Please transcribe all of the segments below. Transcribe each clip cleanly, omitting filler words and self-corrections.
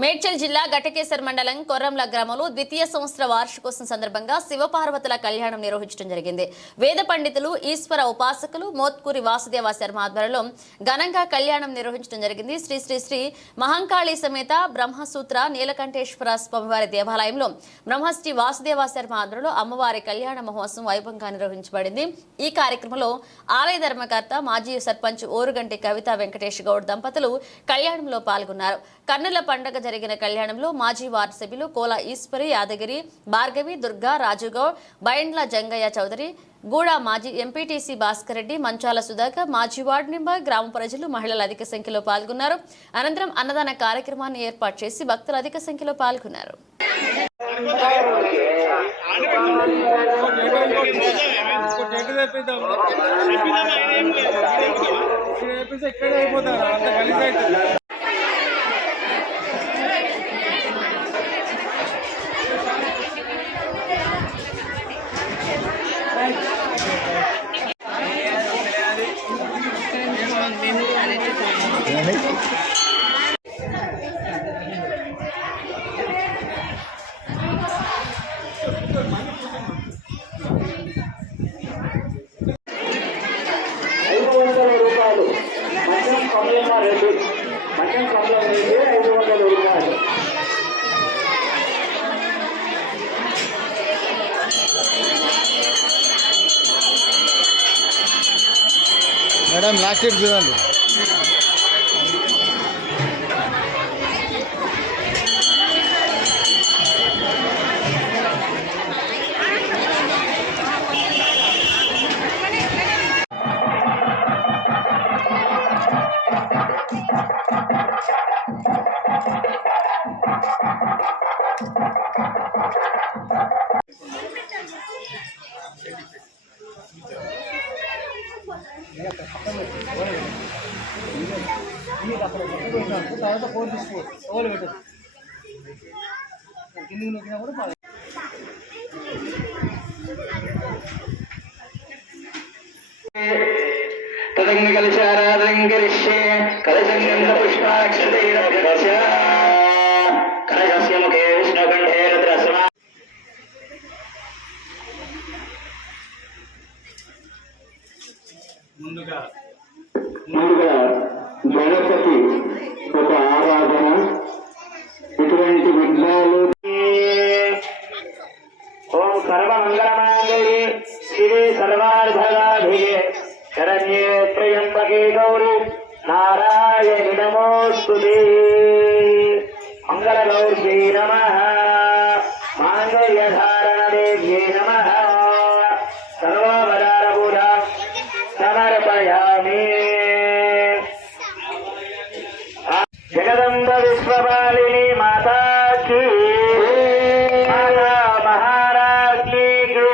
మేడ్చల్ జిల్లా ఘటకేసర్ మండలం కొర్రంల గ్రామంలో ద్వితీయ సంవత్సర వార్షికోత్సవం సందర్భంగా శివపార్వతుల కళ్యాణం నిర్వహించడం జరిగింది. వేద పండితులు, ఈశ్వర ఉపాసకులు మోత్కూరి వాసుదేవ శర్మ ఆధ్వర్యంలో ఘనంగా కళ్యాణం నిర్వహించడం జరిగింది. శ్రీ శ్రీ శ్రీ మహంకాళి సమేత బ్రహ్మసూత్ర నీలకంఠేశ్వర స్వామివారి దేవాలయంలో బ్రహ్మశ్రీ వాసుదేవ శర్మ ఆధ్వర్యంలో అమ్మవారి కళ్యాణ మహోత్సవం వైభవంగా నిర్వహించబడింది. ఈ కార్యక్రమంలో ఆలయ ధర్మకర్త మాజీ సర్పంచ్ ఓరుగంటి కవిత వెంకటేష్ గౌడ్ దంపతులు కళ్యాణంలో పాల్గొన్నారు. కన్నుల పండుగ జరిగిన కళ్యాణంలో మాజీ వార్డు సభ్యులు కోల ఈశ్వరి, యాదగిరి, భార్గవి, దుర్గా, రాజుగౌడ్, బైండ్ల జంగయ్య చౌదరి, గూడ మాజీ ఎంపీటీసీ భాస్కర్ రెడ్డి, మంచాల సుధాకర్, మాజీ వార్డు మెంబర్, గ్రామ ప్రజలు, మహిళలు అధిక సంఖ్యలో పాల్గొన్నారు. అనంతరం అన్నదాన కార్యక్రమాన్ని ఏర్పాటు చేసి భక్తులు అధిక సంఖ్యలో పాల్గొన్నారు. మేడం లాస్ట్ ఇయర్ చూడండి. తదంగ కలశారాధనంగరిష్యే కలశంగంధ పుష్పాక్షతైరభ్యర్చ కలశస్య ముఖే విష్ణుకంఠే రుద్రస్వా. ముందుగా గణపతి ఒక ఆరాధన, ఇటువంటి విఘ్నాలు. ఓం సర్వమంగళమాంగళ్యే శివే సర్వార్థదాభిగే శరణ్యే త్రయంబకే గౌరీ నారాయణి నమోస్తుతే. మంగళగౌర్యై నమః, మాంగళ్యధారణదేవ్యై నమః. సర్వోపచారపూజా సమర్పయామి. జగదంబ విశ్వపాలిని మాతా కీ, మాతా మహారాజ్ఞీ కీ.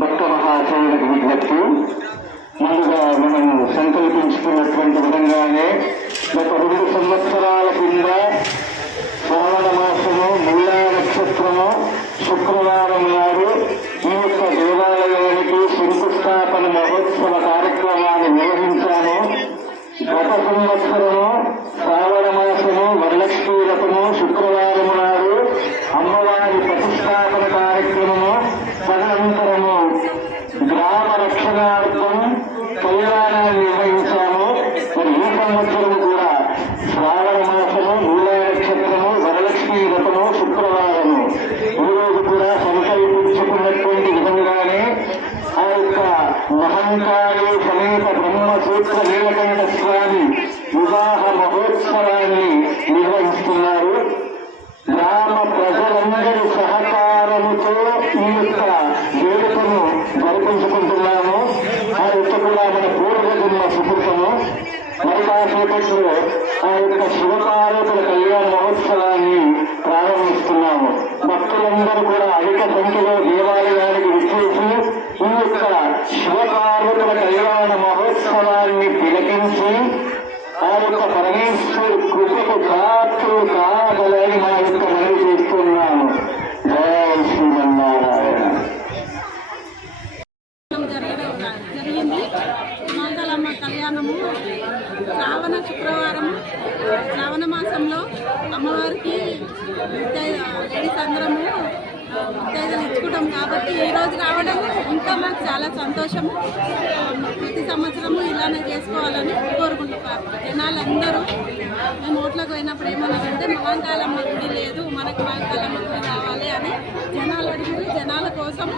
భక్త మహాశయులకు విజ్ఞప్తి. ముందుగా మనం సంకల్పించుకున్నటువంటి విధంగానే గత 2 సంవత్సరాల కింద శ్రావణ మాసము మూలా నక్షత్రము శుక్రవారం నాడు ఈ యొక్క ఓంకారి సమేత బ్రహ్మసూత్ర నీలకంఠ స్వామి వివాహ మహోత్సవాన్ని నిర్వహిస్తున్నారు. గ్రామ ప్రజలందరి సహకారముతో ఈ యొక్క వేడుకను జరిపించుకుంటున్నాము. ఆ యొక్క కూడా మన పూర్వజన్మ సుకృతము. మరి కాసేపట్లో ఆ యొక్క శివపార్వతుల కళ్యాణ మహోత్సవాన్ని ప్రారంభిస్తున్నాము. భక్తులందరూ కూడా అధిక సంఖ్యలో దేవాలయానికి విచ్చేసి ఈ యొక్క శివపార్వతుల కళ్యాణ మహోత్సవాన్ని తిలకించి ఆ యొక్క పరమేశ్వరు కృపకు పాత్రలు కాగలని మా యొక్క మనవి చేస్తున్నాము. జయ శ్రీమన్నారాయణ. జరిగింది మంగళమ్మ కళ్యాణము శ్రావణ మాసంలో అమ్మవారికి లేడీస్ అందరము ఉత్తేజాలు ఇచ్చుకుంటాం కాబట్టి ఈ రోజు రావడం ఇంకా మాకు చాలా సంతోషము. ప్రతి సంవత్సరము ఇలానే చేసుకోవాలని కోరుకుంటున్నాం. జనాలందరూ మేము ఓట్లకు పోయినప్పుడు ఏమన్నారంటే మహాంకాలమ్మ గుడి లేదు, మనకు మహాంకాలమ్మ గుడి కావాలి అని జనాలు అడిగారు. జనాల కోసం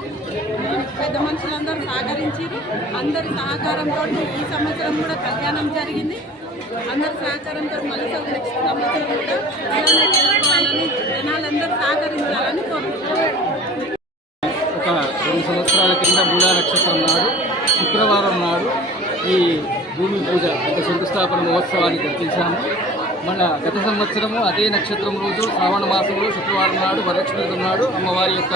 పెద్ద మనుషులందరూ సహకరించారు. అందరి సహకారంతో ఈ సంవత్సరం కూడా కళ్యాణం జరిగింది. అందరి సహకారంతో మళ్ళీ నెక్స్ట్ సంవత్సరం కూడా ఇలానే చేసుకోవాలని జనాలందరూ సహకరించాలని కోరుకుంటున్నాం. ఒక 2 సంవత్సరాల కింద మూలా నక్షత్రం నాడు శుక్రవారం నాడు ఈ భూమి పూజ అంటే శంకుస్థాపన మహోత్సవాన్ని జరిపించాము. మన గత సంవత్సరము అదే నక్షత్రం రోజు శ్రావణ మాసంలో శుక్రవారం నాడు వరలక్ష్మి నాడు అమ్మవారి యొక్క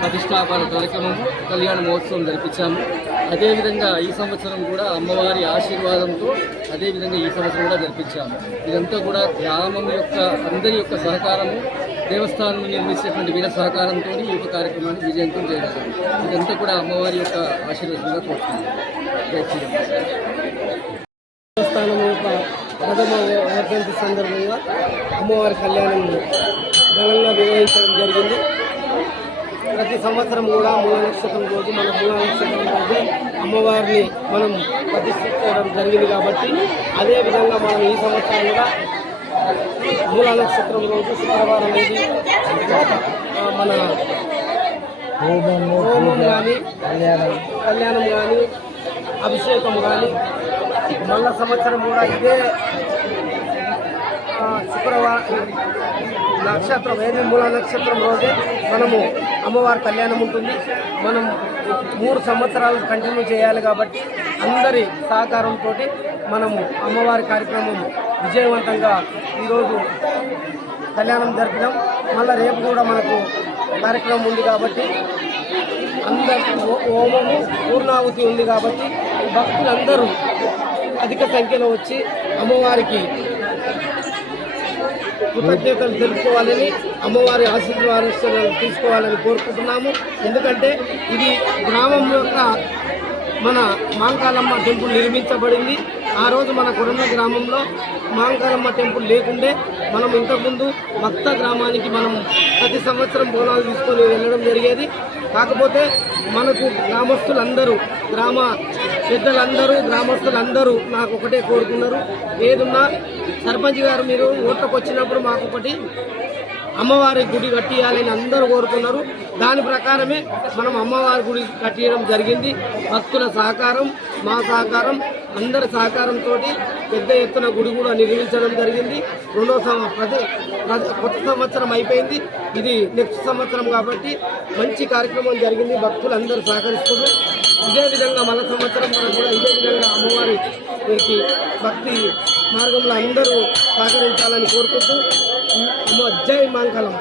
ప్రతిష్టాపన కార్యక్రమము కళ్యాణ మహోత్సవం జరిపించాము. అదేవిధంగా ఈ సంవత్సరం కూడా అమ్మవారి ఆశీర్వాదంతో అదేవిధంగా ఈ సంవత్సరం కూడా జరిపించాము. ఇదంతా కూడా గ్రామం యొక్క అందరి యొక్క సహకారము, దేవస్థానం నిర్మించినటువంటి వీళ్ళ సహకారంతో ఈ యొక్క కార్యక్రమాన్ని విజయంతం చేయగలిగాము. ఇదంతా కూడా అమ్మవారి యొక్క ఆశీర్వాదంగా కోరుతున్నాము. దేవస్థానం యొక్క ప్రథమ వర్ధంతి సందర్భంగా అమ్మవారి కళ్యాణం ఘనంగా నిర్వహించడం జరిగింది. ప్రతి సంవత్సరం కూడా మూల నక్షత్రం రోజు మన మూల నక్షత్రం రోజు అమ్మవారిని మనం ప్రతిష్ఠించడం జరిగింది కాబట్టి అదేవిధంగా మనం ఈ సంవత్సరం కూడా మూల నక్షత్రం రోజు శుక్రవారం అనేది మన హోమం కానీ కళ్యాణం కానీ అభిషేకం కానీ మళ్ళా సంవత్సరం కూడా ఇదే శుక్రవారం నక్షత్రం ఏది మూల నక్షత్రం రోజే మనము అమ్మవారి కళ్యాణం ఉంటుంది. మనం 3 సంవత్సరాలు కంటిన్యూ చేయాలి కాబట్టి అందరి సహకారంతో మనము అమ్మవారి కార్యక్రమం విజయవంతంగా ఈరోజు కళ్యాణం జరిపినాం. మళ్ళీ రేపు కూడా మనకు కార్యక్రమం ఉంది కాబట్టి అందరి హోమము పూర్ణాహుతి ఉంది కాబట్టి భక్తులందరూ అధిక సంఖ్యలో వచ్చి అమ్మవారికి కృతజ్ఞతలు తెలుపుకోవాలని, అమ్మవారి ఆశీర్వాదాలు తీసుకోవాలని కోరుకుంటున్నాము. ఎందుకంటే ఇది గ్రామం యొక్క మన మాంకాలమ్మ టెంపుల్ నిర్మించబడింది. ఆ రోజు మన కొరంల గ్రామంలో మాంకాలమ్మ టెంపుల్ లేకుండే మనం ఇంతకుముందు భక్త గ్రామానికి మనం ప్రతి సంవత్సరం బోనాలు తీసుకొని వెళ్ళడం జరిగేది. కాకపోతే మనకు గ్రామస్తులందరూ, గ్రామ పెద్దలందరూ, గ్రామస్తులందరూ నాకు ఒకటే కోరుకున్నారు, ఏదున్నా సర్పంచ్ గారు మీరు ఓట్లకు వచ్చినప్పుడు మాకు ఒకటి అమ్మవారి గుడి కట్టియాలని అందరూ కోరుకున్నారు. దాని ప్రకారమే మనం అమ్మవారి గుడి కట్టియడం జరిగింది. భక్తుల సహకారం, మా సహకారం, అందరి సహకారంతో పెద్ద ఎత్తున గుడి కూడా నిర్మించడం జరిగింది. కొత్త సంవత్సరం అయిపోయింది, ఇది నెక్స్ట్ సంవత్సరం కాబట్టి మంచి కార్యక్రమం జరిగింది. భక్తులు అందరూ సహకరిస్తున్నారు. ఇదే విధంగా మన సంవత్సరం కూడా ఇదే విధంగా అమ్మవారికి భక్తి మార్గంలో అందరూ సహకరించాలని కోరుకుంటూ జై మాంకాలమ్మ.